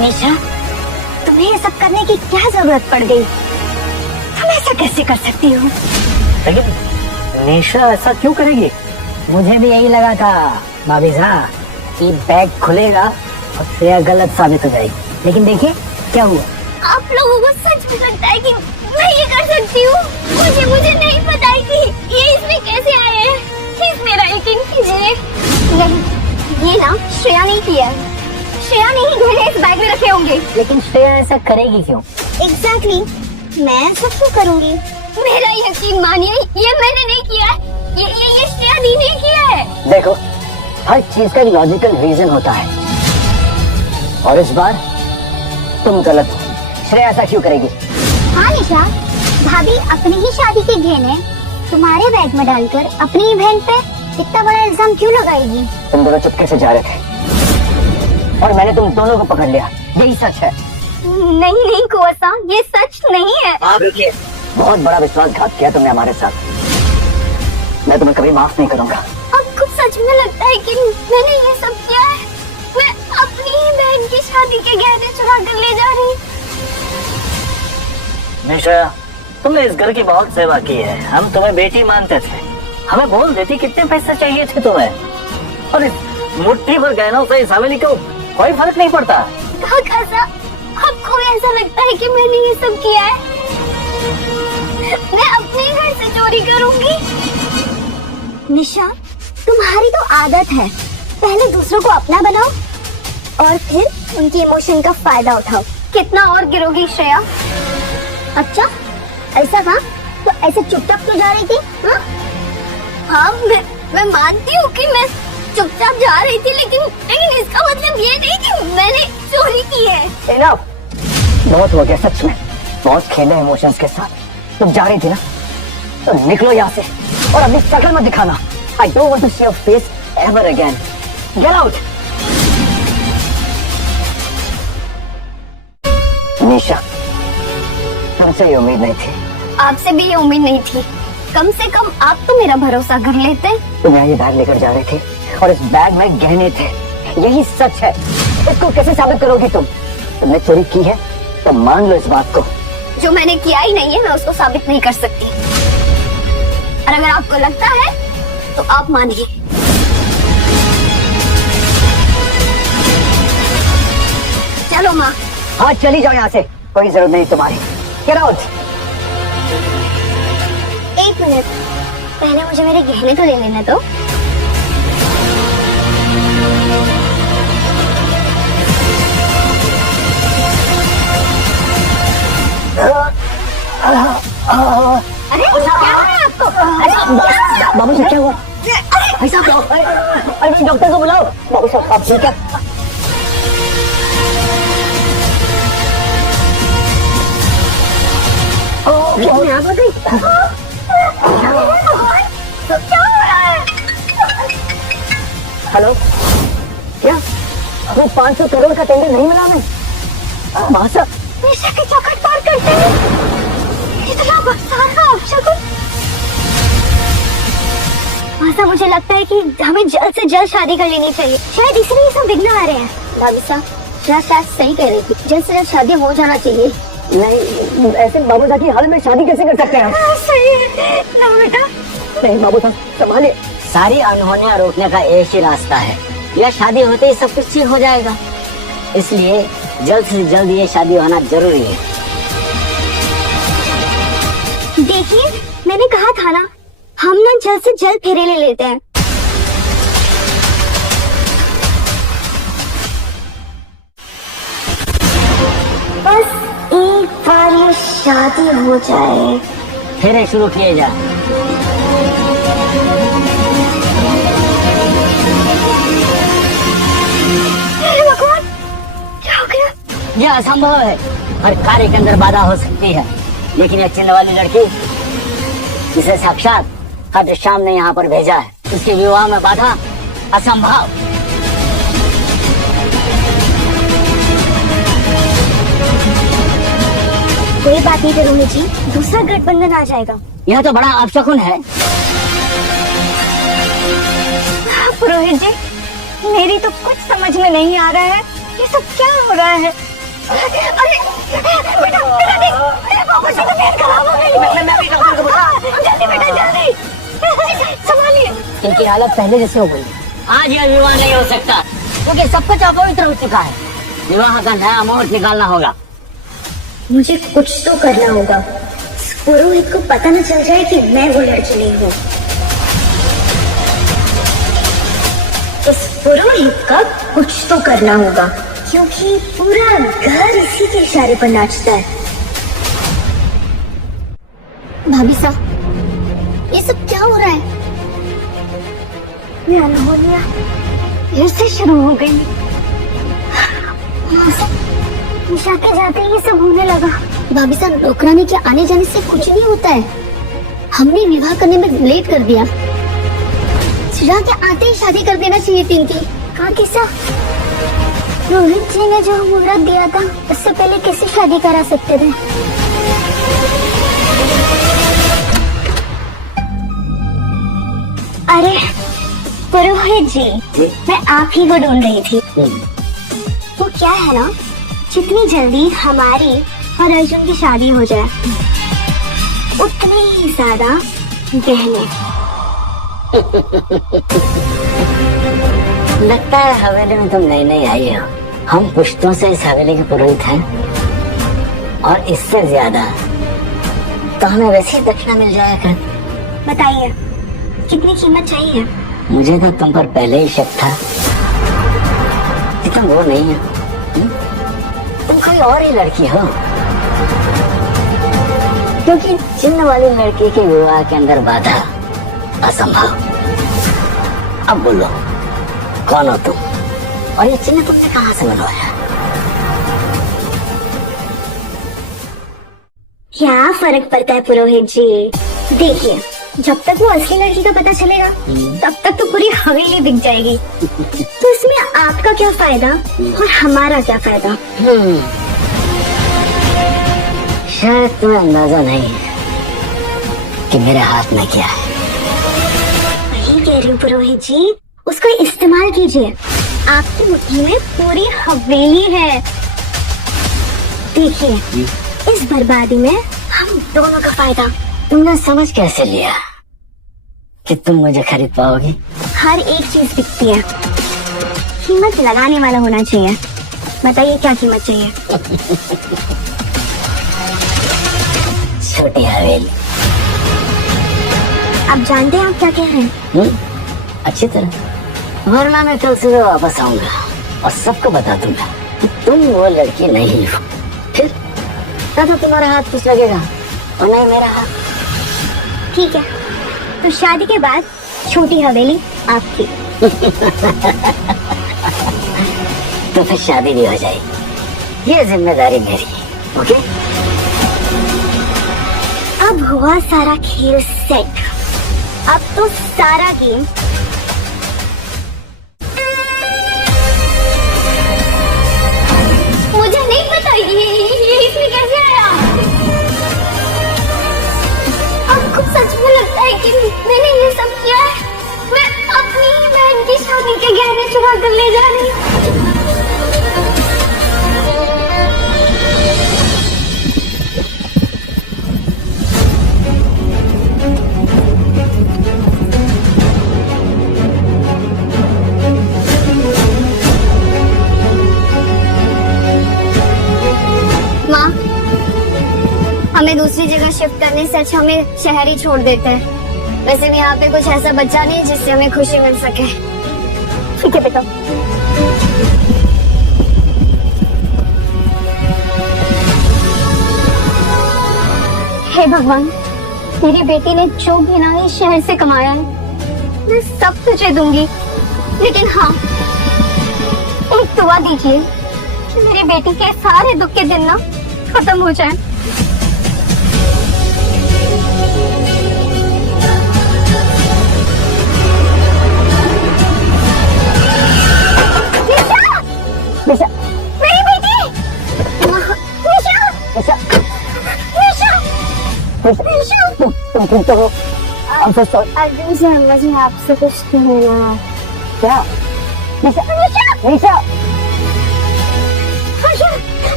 निशा, तुम्हें ये सब करने की क्या जरूरत पड़ गई? तुम ऐसा कैसे कर सकती हो? लेकिन निशा ऐसा क्यों करेगी? मुझे भी यही लगा था भाभी साहब कि बैग खुलेगा और श्रेया गलत साबित हो जाएगी, लेकिन देखिए क्या हुआ। आप लोगों को सच में लगता है कि मैं ये कर सकती हूँ? मुझे नहीं पता है कि ये इसमें कैसे आए हैं। प्लीज मेरा यकीन कीजिए। नहीं, ये ना श्रेया नहीं किया है। श्रेया ने ही गहने इस बैग में रखे होंगे। लेकिन श्रेया ऐसा करेगी क्यों? एग्जैक्टली, मैं ऐसा क्यों करूँगी? मेरा यकीन मानिए, ये मैंने नहीं किया है। ये श्रेया दी ने किया है। देखो, हर चीज का एक लॉजिकल रीजन होता है, और इस बार तुम गलत हो। श्रेया ऐसा क्यों करेगी? हाँ निशा, भाभी अपनी ही शादी के गहने तुम्हारे बैग में डालकर अपनी ही बहन पे इतना बड़ा इल्जाम क्यों लगाएगी? तुम दोनों चुपके से जा रहे थे और मैंने तुम दोनों को पकड़ लिया, यही सच है। नहीं कुंवर, ये सच नहीं है। आप रुकिए, बहुत बड़ा विश्वासघात किया तुमने हमारे साथ, मैं तुम्हें कभी माफ नहीं करूंगा। आपको सच में लगता है कि मैंने ये सब किया है? मैं अपनी ही बहन की शादी के गहने चुरा कर ले जा रही। निशा, तुमने इस घर की बहुत सेवा की है, हम तुम्हें बेटी मानते थे। हमें बोल देती कितने पैसे चाहिए थे तुम्हें, और इस मुट्ठी भर गहनों से इस हवेली को कोई फर्क नहीं पड़ता। काका, आपको भी ऐसा लगता है कि मैंने ये सब किया है? मैं अपने घर से चोरी करूंगी? निशा, तुम्हारी तो आदत है, पहले दूसरों को अपना बनाओ और फिर उनकी इमोशन का फायदा उठाओ। कितना और गिरोगी श्रेया? अच्छा, ऐसा था तो ऐसे चुपचाप क्यों जा रही थी? हाँ, मैं मानती हूँ कि मैं चुपचाप जा रही थी, लेकिन इसका मतलब ये नहीं कि मैंने चोरी की है। Enough! बहुत हो गया, सच में बहुत खेले इमोशंस के साथ। तुम जा रही थी ना, तो निकलो यहाँ से और अपनी शक्ल मत दिखाना। I don't want to see your face ever again. Get out! निशा, तुमसे ये उम्मीद नहीं थी। आपसे भी ये उम्मीद नहीं थी। कम से कम आप तो मेरा भरोसा कर लेते। तुम यहाँ ये बैग लेकर जा रही थी और इस बैग में गहने थे, यही सच है। इसको कैसे साबित करोगी तुम? तुमने चोरी की है तो मान लो इस बात को। जो मैंने किया ही नहीं है, मैं उसको साबित नहीं कर सकती। और अगर आपको लगता है तो आप मानिए। चलो माँ। हाँ, चली जाओ यहाँ से, कोई जरूरत नहीं तुम्हारी। Get out! एक मिनट, पहले मुझे मेरे गहने तो ले लेने दो। अरे क्या है आपको? बाबू साहब क्या हुआ? भाई साहब, अरे डॉक्टर को बुलाओ। बाबू साहब आप ठीक है? क्या हो रहा है? हेलो, क्या वो 500 करोड़ का टेंडर नहीं मिला हमें? भाषा निशा की चौखट पार करते हैं। इतना बख्तार का अपशगुन। भाषा, मुझे लगता है कि हमें जल्द से जल्द शादी कर लेनी चाहिए। शायद इसलिए ये सब विघ्न आ रहे हैं। भाभी साहब, शायद सही कह रही थी, जल्द से जल्द शादी हो जाना चाहिए। नहीं, ऐसे बाबू साहब की हाल में शादी कैसे कर सकते हैं? सही है ना बेटा? नहीं बाबू साहब, संभालिए। सारी अनहोनियां रोकने का एक ही रास्ता है, यह शादी होते ही सब कुछ ठीक हो जाएगा। इसलिए जल्द से जल्द ये शादी होना जरूरी है। देखिए, मैंने कहा था ना, हम ना जल्द से जल्द फेरे ले लेते हैं। बस एक बार ये शादी हो जाए। फेरे शुरू किए जा। भगवान, क्या हो गया? यह असंभव है, हर कार्य के अंदर बाधा हो सकती है, लेकिन यह चिन्ह वाली लड़की, जिसे साक्षात खड्ड श्याम ने यहाँ पर भेजा है, उसके विवाह में बाधा असंभव। कोई बात नहीं रोहिणी जी, दूसरा गठबंधन आ जाएगा। यह तो बड़ा अपशकुन है। पुरोहित जी, मेरी तो कुछ समझ में नहीं आ रहा है। ये सब क्या हो रहा है? अरे बेटा बेटा देख, मेरे पापा की तबीयत खराब हो गई। मैं भी डॉक्टर को बुला। जल्दी बेटा जल्दी, संभालिए। इनकी हालत पहले जैसे हो गई। आज यह विवाह नहीं हो सकता क्योंकि सब कुछ अपवित्र हो चुका है। विवाह का नया मुहूर्त निकालना होगा। मुझे कुछ तो करना होगा, पुरोहित को पता न चल जाए कि मैं वो लड़की नहीं हूँ। इस पुरोहित का कुछ तो करना होगा क्योंकि पूरा घर इसी के इशारे पर नाचता है। भाभी साहब, ये सब क्या हो रहा है? ये अनहोनिया फिर से शुरू हो गई। निशा के जाते ही ये सब होने लगा। भाभी साहब, नौकरानी के आने जाने से कुछ नहीं होता है। हमने विवाह करने में लेट कर दिया। चिरा के आते ही शादी कर देना चाहिए थी इनकी। कहाँ किसा? रोहित जी ने जो मुहूर्त दिया था उससे पहले कैसे शादी करा सकते थे? अरे पुरोहित जी, मैं आप ही को ढूंढ रही थी। वो क्या है ना, जितनी जल्दी हमारी और अर्जुन की शादी हो जाए उतने ही ज्यादा गहने। लगता है हवेली में तुम नई नई आई हो। हम पुश्तों से इस हवेली के पुरोहित हैं और इससे ज्यादा तो हमें वैसे दक्षिणा मिल जाया कर। बताइए कितनी कीमत चाहिए? मुझे तो तुम पर पहले ही शक था कि तुम वो नहीं हो। तुम कोई और ही लड़की हो, क्योंकि चिन्ह वाली लड़की के विवाह के अंदर बाधा असंभव। अब बोलो, कौन हो तुम और ये चिन्ह तुमने कहाँ से बनवाया? क्या फर्क पड़ता है पुरोहित जी? देखिए, जब तक वो असली लड़की का पता चलेगा तब तक तो पूरी हवेली बिक जाएगी। तो इसमें आपका क्या फायदा और हमारा क्या फायदा? शायद तुम्हें अंदाजा नहीं है कि मेरे हाथ में क्या है। वही कह रही हूँ पुरोहित जी, उसका इस्तेमाल कीजिए। आपकी मुट्ठी में पूरी हवेली है। देखिए, इस बर्बादी में हम दोनों का फायदा। तुमने समझ कैसे लिया कि तुम मुझे खरीद पाओगी? हर एक चीज बिकती है, कीमत लगाने वाला होना चाहिए। बताइए क्या कीमत चाहिए? छोटी हवेली। आप जानते हैं आप क्या कह रहे हैं? अच्छी तरह, वरना मैं कल सुबह वापस आऊंगा और सबको बता दूंगा कि तुम वो लड़की नहीं हो। फिर तो तुम्हारा हाथ किस लगेगा और नहीं मेरा हाथ। ठीक है, तो शादी के बाद छोटी हवेली आपकी। तो फिर शादी भी हो जाएगी। ये जिम्मेदारी मेरी है। ओके? अब हुआ सारा खेल सेट। अब तो सारा गेम मुझे नहीं पता ये इसमें कैसे आया। आपको सच में लगता है कि मैंने ये सब किया है? मैं अपनी ही बहन की शादी के गहने चुरा कर ले जा रही हूँ। माँ, हमें दूसरी जगह शिफ्ट करने से अच्छा हमें शहर ही छोड़ देते हैं। वैसे भी यहाँ पे कुछ ऐसा बच्चा नहीं जिससे हमें खुशी मिल सके। ठीक है बेटा। हे भगवान, मेरी बेटी ने जो भी ना इस शहर से कमाया है मैं सब तुझे दूंगी, लेकिन हाँ, एक दुआ दीजिए कि मेरी बेटी के सारे दुख के दिन ना खत्म हो जाए। निशा, मेरी बेटी! निशा! निशा, निशा! निशा! तुम ठीक तो हो? I'm so sorry. अर्जुन से मुझे आपसे कुछ कहना है। क्या? निशा, निशा! निशा,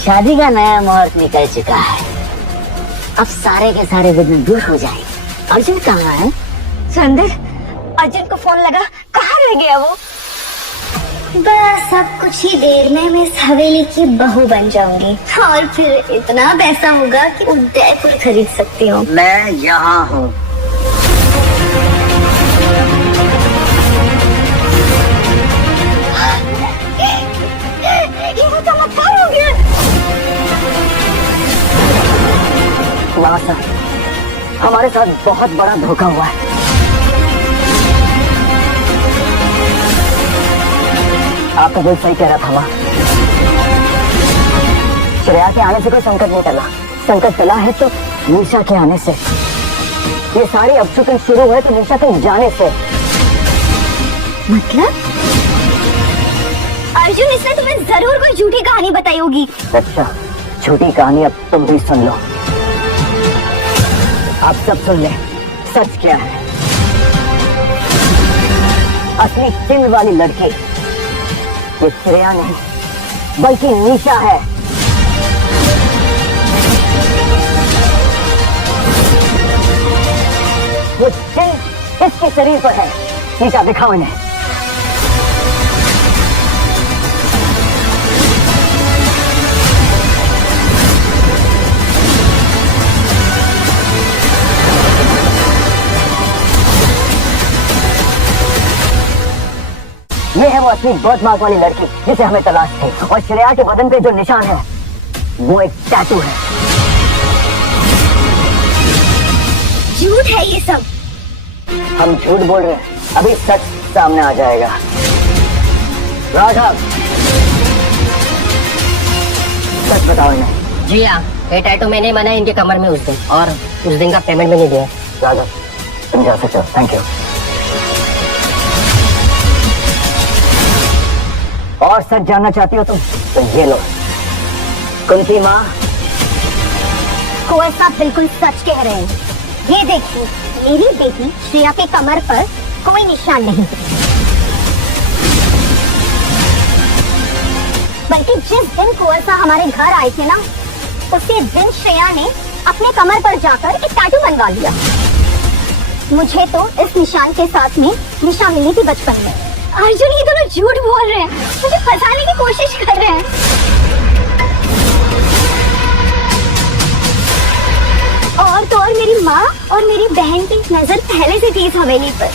शादी का नया मुहूर्त निकल चुका है। अब सारे के सारे विघ्न दूर हो जाए। अर्जुन कहाँ है? संदीप, अर्जुन को फोन लगा, कहाँ रह गया वो? बस अब कुछ ही देर में मैं इस हवेली की बहू बन जाऊंगी और फिर इतना पैसा होगा कि उदयपुर खरीद सकती हूँ। मैं यहाँ हूँ। ये वो चमत्कार हो गया। वाह सर, हमारे साथ बहुत बड़ा धोखा हुआ है। आपका दिल सही कह रहा था माँ। श्रेया के आने से कोई संकट नहीं टला। संकट टला है तो निशा के आने से। ये सारी अपशुकन शुरू हुए तो निशा के जाने से। मतलब अर्जुन, इसने तुम्हें जरूर कोई झूठी कहानी बताई होगी। अच्छा, झूठी कहानी अब तुम भी सुन लो। आप सब सुन ले, सच क्या है। असली चिन्ह वाली लड़की ये श्रेया नहीं बल्कि निशा है। वो चिन्ह इसके शरीर पर है। निशा, दिखाओ इन्हें। ये है वो असली बर्थ मार्क वाली लड़की जिसे हमें तलाश थी। और श्रेया के बदन पे जो निशान है वो एक टैटू है। झूठ है ये सब। हम झूठ बोल रहे हैं, अभी सच सामने आ जाएगा। राघव, सच बताओ इन्हें। जी हाँ, ये टैटू मैंने बनाया इनके कमर में उस दिन, और उस दिन का पेमेंट भी नहीं दिया। राघव, तुम जा सकते हो। Thank you. और सच जानना चाहती हो तुम तो ये लो। कुंती माँ, कुंवर साहब बिल्कुल सच कह रहे हैं। ये देखिए, मेरी बेटी श्रेया के कमर पर कोई निशान नहीं, बल्कि जिस दिन कुंवर साहब हमारे घर आए थे ना, उसी दिन श्रेया ने अपने कमर पर जाकर एक टैटू बनवा लिया। मुझे तो इस निशान के साथ में निशा मिली थी बचपन में। अर्जुन, ये दोनों झूठ बोल रहे हैं, मुझे फंसाने की कोशिश कर रहे हैं। और तो और मेरी माँ और मेरी बहन की नजर पहले से थी इस हवेली पर।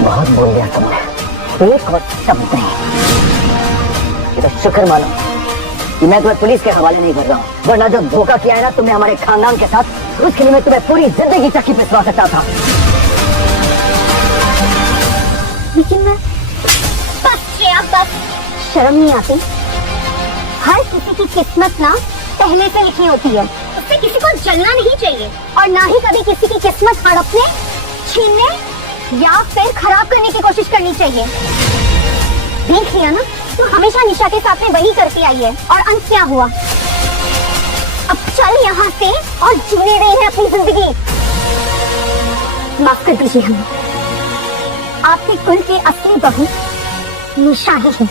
बहुत बोल दिया तुमने, एक और शब्द नहीं। ये तो शुक्र मानो कि मैं तुम्हें पुलिस के हवाले नहीं कर रहा हूँ, वरना जो धोखा किया है ना तुमने हमारे खानदान के साथ, उसके लिए मैं तुम्हें पूरी जिंदगी चक्की पिसवा सकता था। लेकिन मैं बस श्रेया, बस शर्म नहीं आती? हर किसी की किस्मत ना पहले से लिखी होती है, उससे किसी को जलना नहीं चाहिए और ना ही कभी किसी की किस्मत हड़पने, छीनने या फिर खराब करने की कोशिश करनी चाहिए। देख लिया ना, तो हमेशा निशा के साथ में वही करती आई है और अंत क्या हुआ? अब चल यहाँ से और जीने दे इन्हें अपनी जिंदगी। माफ कर दीजिए हमें। आपके कुल की असली बहू निशा ही है।